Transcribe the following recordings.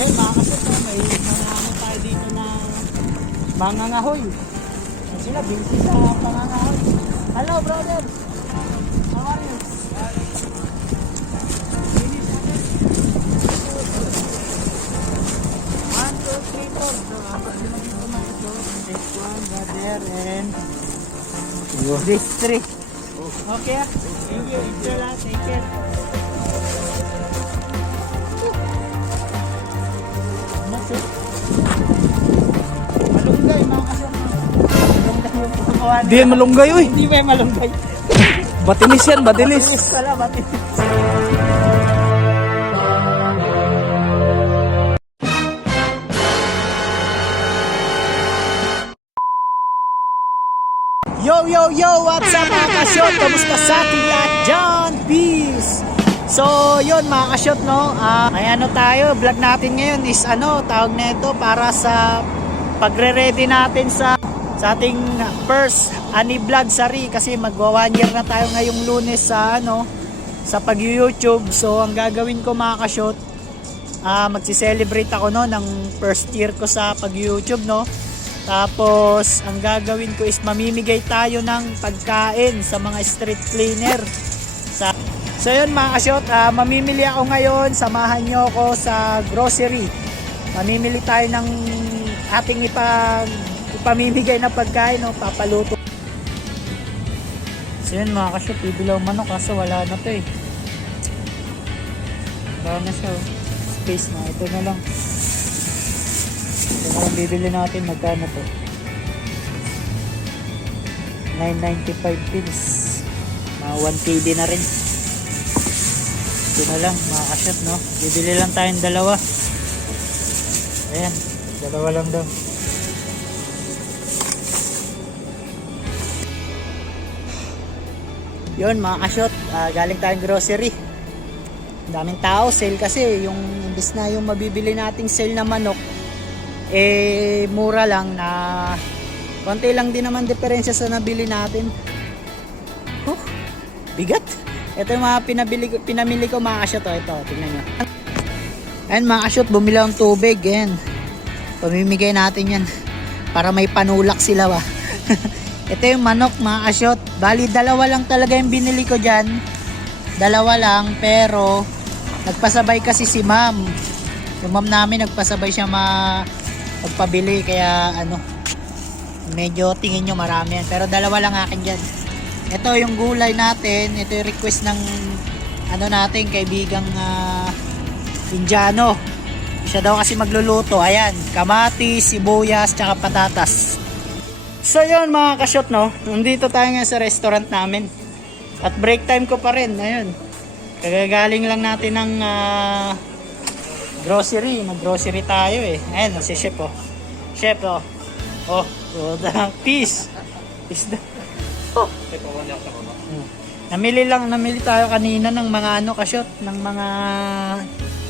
Ayun, mga kasot, no, may mga tayo dito na mangangahoy. Ayun Sila, busy sa pangangahoy. Hello, brother. How are you? One, two, three, four. So, apat sila dito mga kasot. This one, brother, and this three. Okay, ah. Thank you. Enjoy lang. Take care. Pagkakuha Di yan malunggay, uy. Hindi yung malunggay? Batinis yan, batinis. Batinis pala, batinis. Yo, yo, yo! What's up mga kasyot? Kamusta sa ating lahat dyan? Peace! So, yun mga kasyot, no? Ah, may ano tayo, vlog natin ngayon is ano, tawag na ito para sa pagre-ready natin sa sa ating first ani vlog sari kasi magwa one year na tayo ngayong lunes sa ano sa pag-YouTube. So, ang gagawin ko mga kasyot, ah magsi-celebrate ako no ng first year ko sa pag-YouTube, no? Tapos, ang gagawin ko is mamimigay tayo ng pagkain sa mga street cleaner. Sa So yun mga kasyot, ah, mamimili ako ngayon, samahan nyo ako sa grocery. Mamimili tayo ng ating ipag, ipamimigay na pagkain, no? papaluto. So yun mga kasyot, bibilaw manok kaso wala na to eh. Wala na siya oh. Space na, ito na lang. Ito na lang bibili natin, magkano to? 995 pins. Mga 1 KD na rin. Ito na lang, mga kasyat, no? Bibili lang tayong dalawa. Ayan, dalawa lang daw. Yun, mga kasyot, ah, galing tayong grocery. Daming tao, sale kasi. Yung imbis na yung mabibili nating sale na manok, eh, mura lang na konti lang din naman diferensya sa nabili natin. Huh, bigat. Ito yung mga pinabili, pinamili ko mga kasyot. Oh, ito, tingnan nyo. Ayan mga kasyot, bumili akong tubig. Ayan. Pamimigay natin yan. Para may panulak sila ba. ito yung manok mga kasyot. Bali, dalawa lang talaga yung binili ko dyan. Dalawa lang, pero nagpasabay kasi si ma'am. Yung ma'am namin, nagpasabay siya ma magpabili. Kaya ano, medyo tingin nyo marami yan. Pero dalawa lang akin dyan. Ito yung gulay natin. Ito yung request ng ano natin, kaibigang ah, Indiano. Siya daw kasi magluluto. Ayan, kamatis, sibuyas, tsaka patatas. So yun mga kasyot no, nandito tayo nga sa restaurant namin. At break time ko pa rin, ayun. Kagagaling lang natin ng ah, grocery, nag-grocery tayo eh. Ayun, si chef oh. Chef oh. Oh, oh peace. Peace na. Oh. Namili lang, namili tayo kanina ng mga ano kasyot, ng mga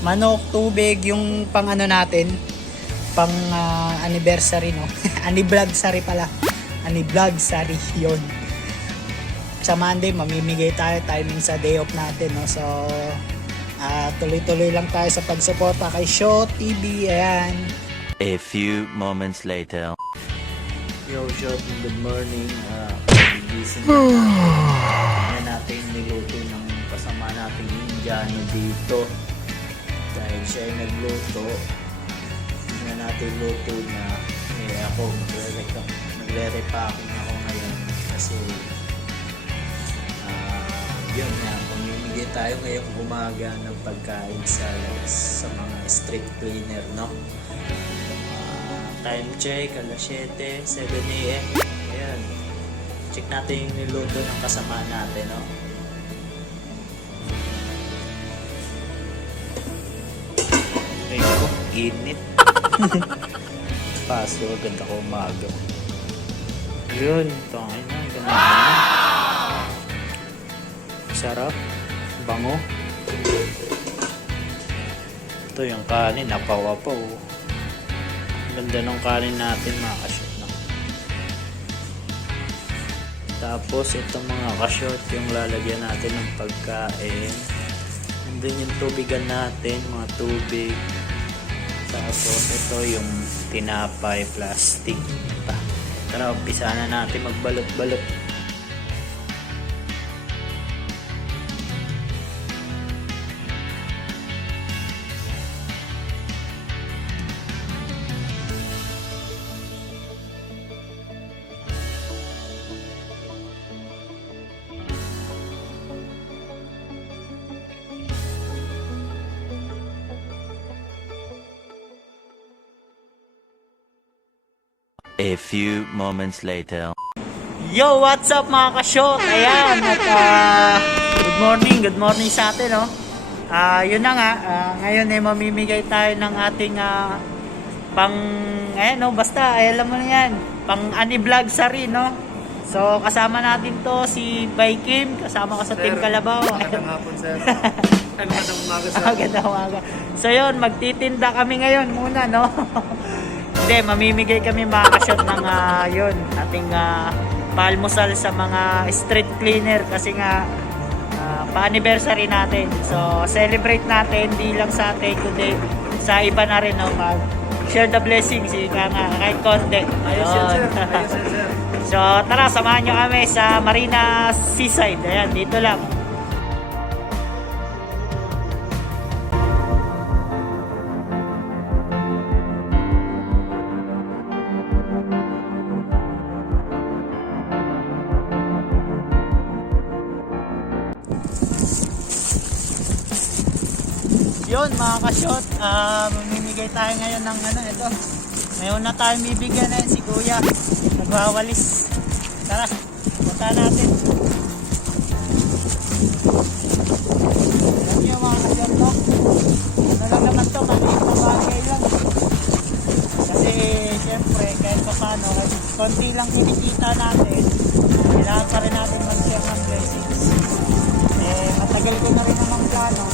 manok, tubig, yung pang ano natin, pang ah, anniversary no. Ani-vlogsary pala. Ani-vlogsary yon. Sa Monday, mamimigay tayo timing sa day off natin no. So, ah, tuloy-tuloy lang tayo sa pagsuporta kay Show TV. Ayan. A few moments later. Yo, Shot, good morning. Uh, gising na natin niluto ng kasama nating Indiano dito. Dahil siya ay nagluto. Tingnan natin luto niya. Eh, ako, magre-reca- magre-repacking ako ngayon. Kasi, ah, yun nga, pamimigay tayo ngayong umaga ng pagkain sa sa mga street cleaner, no? Ah, time check, alas 7, 7 a.m. Ayan. Check natin yung niluto ng kasama natin, no? Ay ko, init. Paso, agad ako umaga. Yun, tangin na, ganda na. Sarap, bango. Ito yung kanin, napawa pa oh. Ganda ng kanin natin mga kasyot. No? Tapos itong mga kasyot, yung lalagyan natin ng pagkain. Nandun yung tubigan natin, mga tubig. Tapos ito yung tinapay plastic. Pa. Tara, umpisa na natin magbalot-balot. A few moments later. Yo, what's up mga ka-shot? Ayan, at ah, good morning, good morning sa atin, no? Ah, yun na nga, ah, ngayon eh mamimigay tayo ng ating ah, pang, ayan, no, basta, ay, alam mo na yan, pang ani-vlog sa rin, no? So, kasama natin to si Bay Kim, kasama ko sa Team Kalabaw. Magandang hapon, sir. Ay, magandang umaga, sir. Maganda umaga. So yun, magtitinda kami ngayon muna, no? Hindi, mamimigay kami mga kasyot ng ah, yun, ating uh, palmusal sa mga street cleaner kasi nga ah, pa-anniversary natin. So, celebrate natin, di lang sa atin, kundi sa iba na rin, no? Mag share the blessings, ika nga, kahit konti. Ayos sir. Ayos sir. So, tara, samahan nyo kami sa Marina Seaside. Ayan, dito lang. Ka-shot, ah, mamimigay tayo ngayon ng ano, ito. Ngayon na tayo bibigyan na si Kuya. Nagwawalis. Tara, punta natin. Yan yung mga ka-shot, no? Ano lang naman to, maliit na bagay lang. Kasi, syempre, kahit pa paano, konti lang kinikita natin, kailangan pa rin natin mag-share ng blessings. Eh, matagal ko na rin namang plano.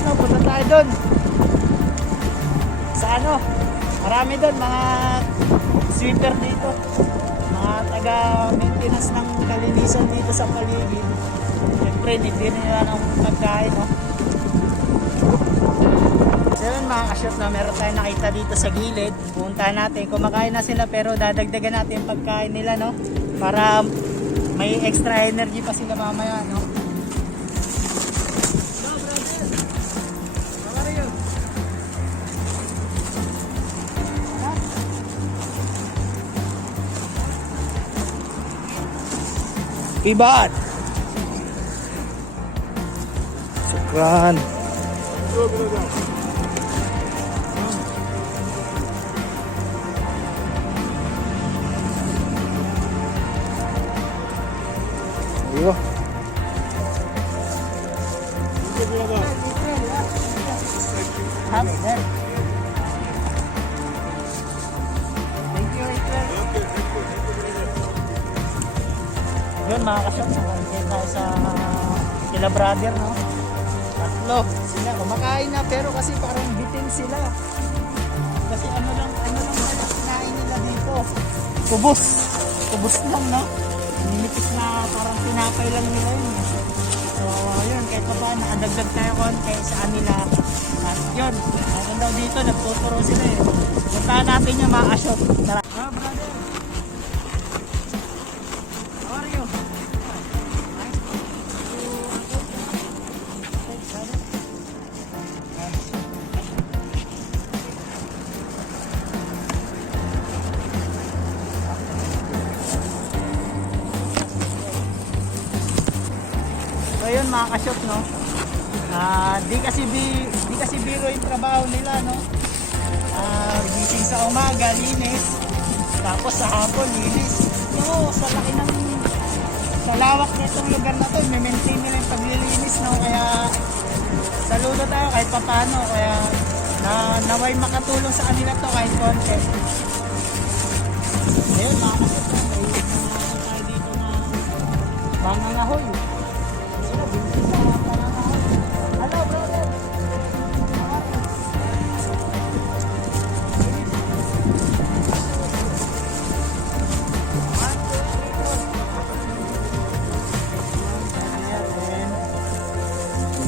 Tayo. Makashoot na. Punta tayo doon. Sa ano? Marami doon. Mga sweeper dito. Mga taga-maintenance ng kalinisan dito sa paligid. Siyempre, nibigyan nila ng pagkain, no? So yun, mga kashoot na meron tayong nakita dito sa gilid. Punta natin. Kumakain na sila pero dadagdagan natin yung pagkain nila, no? Para may extra energy pa sila mamaya, no? Ibat! Sukran. Ayo. Happy mga kasyok, nakakita tayo sa sila brother, no? Tatlo. Sila, kumakain na pero kasi parang bitin sila. Kasi ano lang, ano lang sila kinain nila dito. Kubos. Kubos lang, no? Ninipis na parang tinapay lang nila yun. So, yun, kahit pa ba, nakadagdag tayo konti sa kanila. At yun, meron daw dito, nagtuturo sila eh. Puntahan natin yung mga asyot. Tara. Ah, brother. Mga ka-shop no. Ah, di kasi bi, di kasi biro yung trabaho nila no. Ah, gising sa umaga linis. Tapos sa hapon linis. No, sa laki ng sa lawak nitong lugar na to, may-maintain nila yung paglilinis no. Kaya saludo tayo kahit papano. Kaya na naway makatulong sa kanila to kahit konti. Ayun, mga kasap na, may mga tayo dito na mangangahoy. Sila,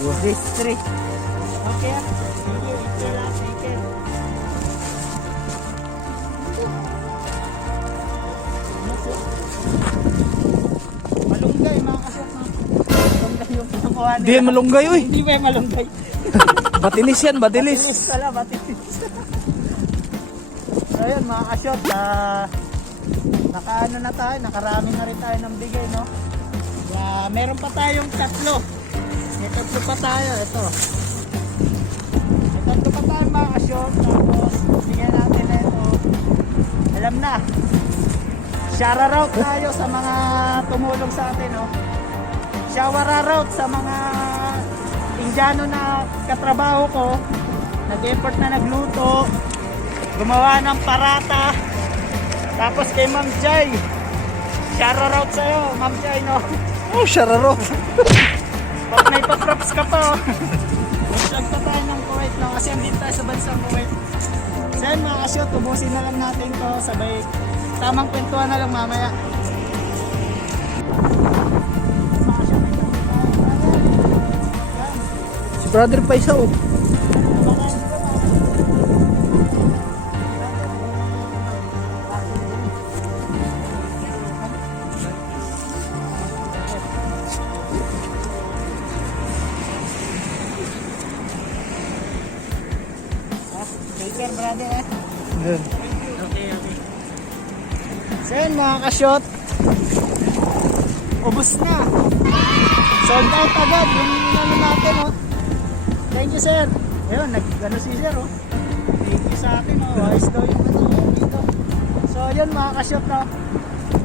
Okay, ito lang, sige. Malunggay, mga na. Malunggay yung pinakuha nila. Di yan malunggay, uy. Hindi ba malunggay? Batilis yan, batilis. Matinis pala, matinis. so yun mga kasyot, ah, nakaano na tayo, nakarami na rin tayo ng bigay, no? Kaya meron pa tayong tatlo. May tatlo pa tayo, ito. May tatlo pa tayo mga kasyot, tapos bigyan natin na ito. Alam na, shower out tayo sa mga tumulong sa atin, no? Shower out sa mga Indiano na katrabaho ko, nag-effort na nagluto, gumawa ng parata, tapos kay Ma'am Jai, shout out sa'yo, Ma'am Jai, no? Oh, shararo. Pag may pa-props ka pa, oh. Mag-vlog pa tayo ng Kuwait, no? Kasi andito tayo sa bansang Kuwait. So yun, mga kasyo, tubusin na lang natin to, sabay, tamang kwentuhan na lang mamaya. Si brother pa isa, oh. Kasyot. Ubus na. Sold out agad yung ano natin, oh. Thank you, sir. Ayun, nag ano si sir, oh. Thank you sa atin, oh. Ayos daw yung ano, dito. So, yun, mga kasyot, no.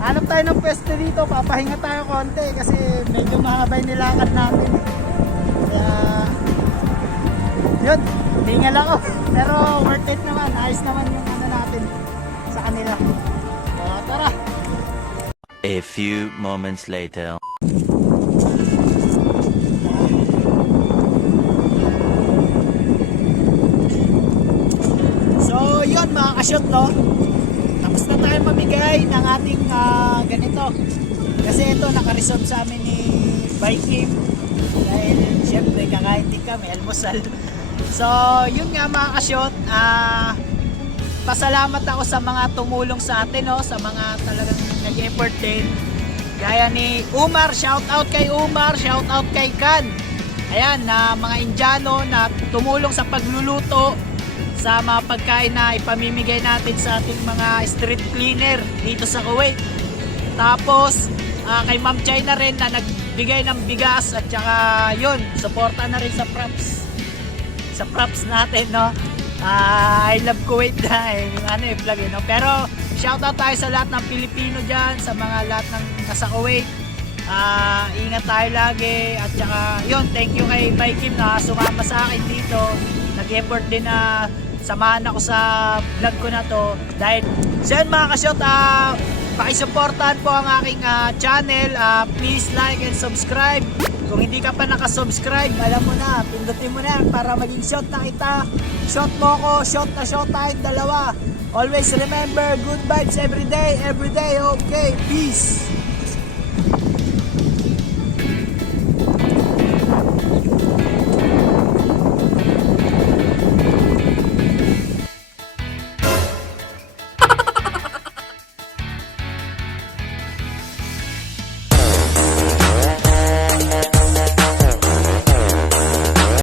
Hanap tayo ng pwesto dito, papahinga tayo konti kasi medyo mahaba yung nilakad natin. Kaya, yun, hingal ako. Pero worth it naman, ayos naman yung ano natin sa kanila. A few moments later. So, yun mga kasyot, no? Tapos na tayo mamigay ng ating ah, ganito. Kasi ito, naka-reserve sa amin ni Viking. Dahil, syempre, kakain din kami, almusal. So, yun nga mga kasyot, ah, pasalamat ako sa mga tumulong sa atin, no? Sa mga talagang nag-effort din. Gaya ni Umar, shout out kay Umar, shout out kay Kan. Ayan, na mga Indiano na tumulong sa pagluluto sa mga pagkain na ipamimigay natin sa ating mga street cleaner dito sa Kuwait. Tapos, ah, kay Ma'am Chay na rin na nagbigay ng bigas at saka yun, suporta na rin sa props. Sa props natin, no? Ah, I love Kuwait na eh, yung ano eh, vlog eh, no? Pero, shoutout tayo sa lahat ng Pilipino dyan, sa mga lahat ng nasa Kuwait. Ah, ingat tayo lagi at saka yun, thank you kay Mike Kim na sumama sa akin dito. Nag-effort din na samahan ako sa vlog ko na to dahil so yun mga kasyot, ah, pakisuportahan po ang aking ah, channel. Ah, please like and subscribe. Kung hindi ka pa nakasubscribe, alam mo na, pindutin mo na para maging shot na kita. Shot mo ko, shot na shot tayong dalawa. Always remember, good vibes every day, every day. Okay, peace!